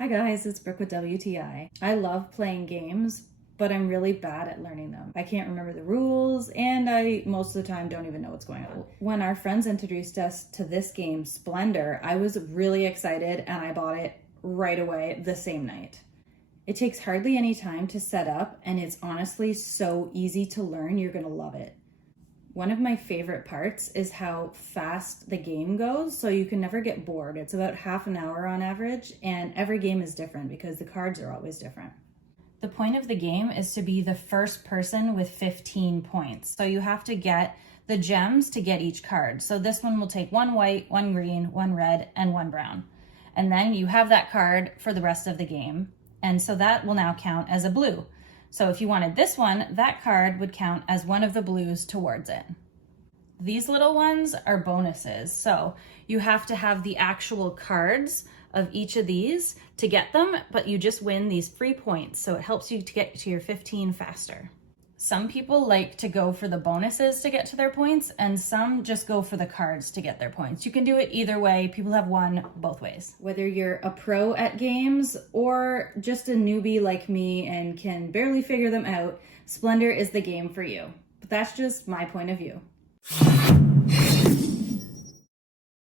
Hi guys, it's Brooke with WTI. I love playing games, but I'm really bad at learning them. I can't remember the rules, and I most of the time don't even know what's going on. When our friends introduced us to this game, Splendor, I was really excited and I bought it right away the same night. It takes hardly any time to set up, and it's honestly so easy to learn. You're gonna love it. One of my favorite parts is how fast the game goes, so you can never get bored. It's about half an hour on average, and every game is different because the cards are always different. The point of the game is to be the first person with 15 points. So you have to get the gems to get each card. So this one will take one white, one green, one red, and one brown. And then you have that card for the rest of the game. And so that will now count as a blue. So if you wanted this one, that card would count as one of the blues towards it. These little ones are bonuses. So you have to have the actual cards of each of these to get them, but you just win these free points. So it helps you to get to your 15 faster. Some people like to go for the bonuses to get to their points, and some just go for the cards to get their points. You can do it either way. People have won both ways. Whether you're a pro at games or just a newbie like me and can barely figure them out, Splendor is the game for you. But that's just my point of view.